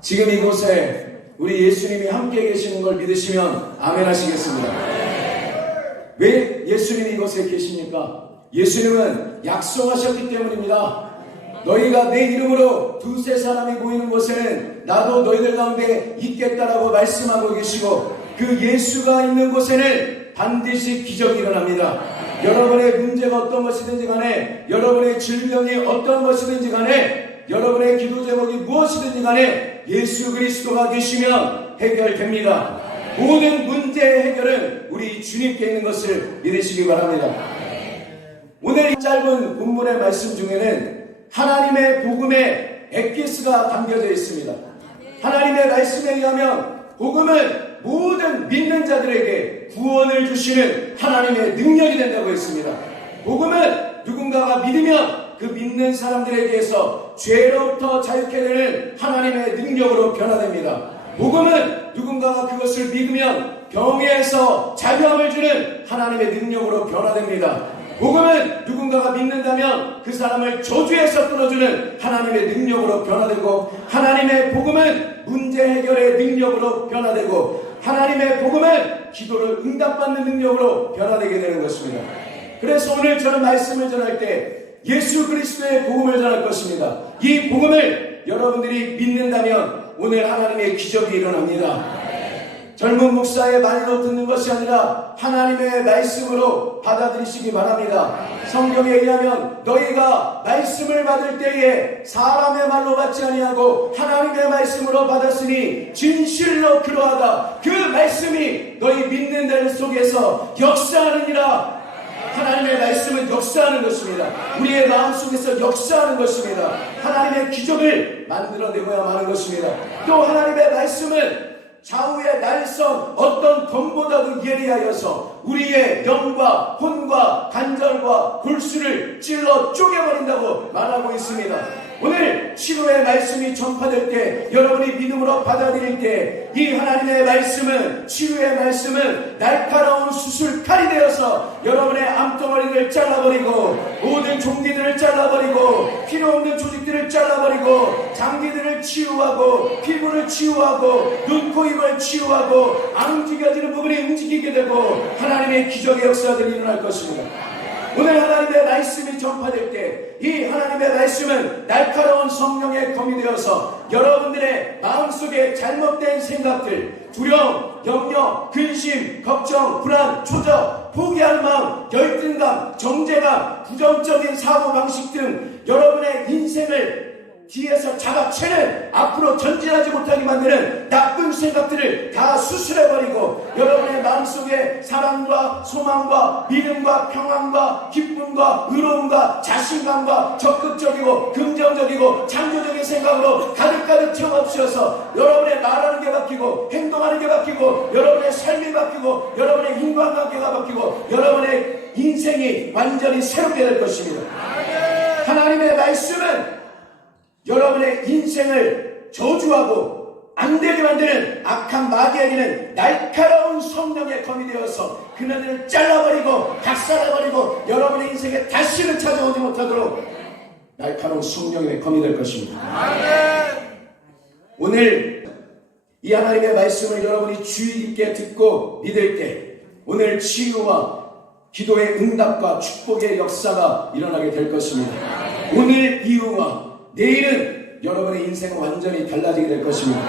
지금 이곳에 우리 예수님이 함께 계시는 걸 믿으시면 아멘 하시겠습니다. 왜 예수님이 이곳에 계십니까? 예수님은 약속하셨기 때문입니다. 너희가 내 이름으로 두세 사람이 모이는 곳에는 나도 너희들 가운데 있겠다라고 말씀하고 계시고, 그 예수가 있는 곳에는 반드시 기적이 일어납니다. 여러분의 문제가 어떤 것이든지 간에, 여러분의 질병이 어떤 것이든지 간에, 여러분의 기도 제목이 무엇이든지 간에 예수 그리스도가 계시면 해결됩니다. 모든 문제의 해결은 우리 주님께 있는 것을 믿으시기 바랍니다. 오늘 이 짧은 본문의 말씀 중에는 하나님의 복음의 엑기스가 담겨져 있습니다. 하나님의 말씀에 의하면 복음은 모든 믿는 자들에게 구원을 주시는 하나님의 능력이 된다고 했습니다. 복음은 누군가가 믿으면 그 믿는 사람들에게서 죄로부터 자유케 되는 하나님의 능력으로 변화됩니다. 복음은 누군가가 그것을 믿으면 병에서 자유함을 주는 하나님의 능력으로 변화됩니다. 복음은 누군가가 믿는다면 그 사람을 저주에서 끊어주는 하나님의 능력으로 변화되고, 하나님의 복음은 문제 해결의 능력으로 변화되고, 하나님의 복음은 기도를 응답받는 능력으로 변화되게 되는 것입니다. 그래서 오늘 저는 말씀을 전할 때 예수 그리스도의 복음을 전할 것입니다. 이 복음을 여러분들이 믿는다면 오늘 하나님의 기적이 일어납니다. 젊은 목사의 말로 듣는 것이 아니라 하나님의 말씀으로 받아들이시기 바랍니다. 성경에 의하면 너희가 말씀을 받을 때에 사람의 말로 받지 아니하고 하나님의 말씀으로 받았으니 진실로 그러하다. 그 말씀이 너희 믿는 데 속에서 역사하느니라. 하나님의 말씀은 역사하는 것입니다. 우리의 마음속에서 역사하는 것입니다. 하나님의 기적을 만들어내고야 마는 것입니다. 또 하나님의 말씀은 좌우의 날선 어떤 검보다도 예리하여서 우리의 영과 혼과 간절과 골수를 찔러 쪼개버린다고 말하고 있습니다. 오늘 치료의 말씀이 전파될 때, 여러분이 믿음으로 받아들일 때 이 하나님의 말씀은, 치료의 말씀은 날카로운 수술칼이 되어서 여러분의 암덩어리를 잘라버리고, 모든 종기들을 잘라버리고, 필요 없는 조직들을 잘라버리고, 장기들을 치유하고, 피부를 치유하고, 눈, 코, 입을 치유하고, 안 움직여지는 부분이 움직이게 되고 하나님의 기적의 역사들이 일어날 것입니다. 오늘 하나님의 말씀이 전파될 때 이 하나님의 말씀은 날카로운 성령의 검이 되어서 여러분들의 마음속에 잘못된 생각들, 두려움, 염려, 근심, 걱정, 불안, 초조, 포기하는 마음, 열등감, 정죄감, 부정적인 사고방식 등 여러분의 인생을 뒤에서 잡아채는, 앞으로 전진하지 못하게 만드는 나쁜 생각들을 다 수술해버리고 여러분의 마음속에 사랑과 소망과 믿음과 평안과 기쁨과 의로움과 자신감과 적극적이고 긍정적이고 창조적인 생각으로 가득가득 채워주셔서 여러분의 말하는 게 바뀌고 행동하는 게 바뀌고 여러분의 삶이 바뀌고 여러분의 인간관계가 바뀌고 여러분의 인생이 완전히 새롭게 될 것입니다. 하나님의 말씀은 여러분의 인생을 저주하고 안되게 만드는 악한 마귀에게는 날카로운 성령의 검이 되어서 그네들을 잘라버리고 박살내버리고 여러분의 인생에 다시는 찾아오지 못하도록 날카로운 성령의 검이 될 것입니다. 오늘 이 하나님의 말씀을 여러분이 주의 깊게 듣고 믿을 때 오늘 치유와 기도의 응답과 축복의 역사가 일어나게 될 것입니다. 오늘 이후와 내일은 여러분의 인생은 완전히 달라지게 될 것입니다.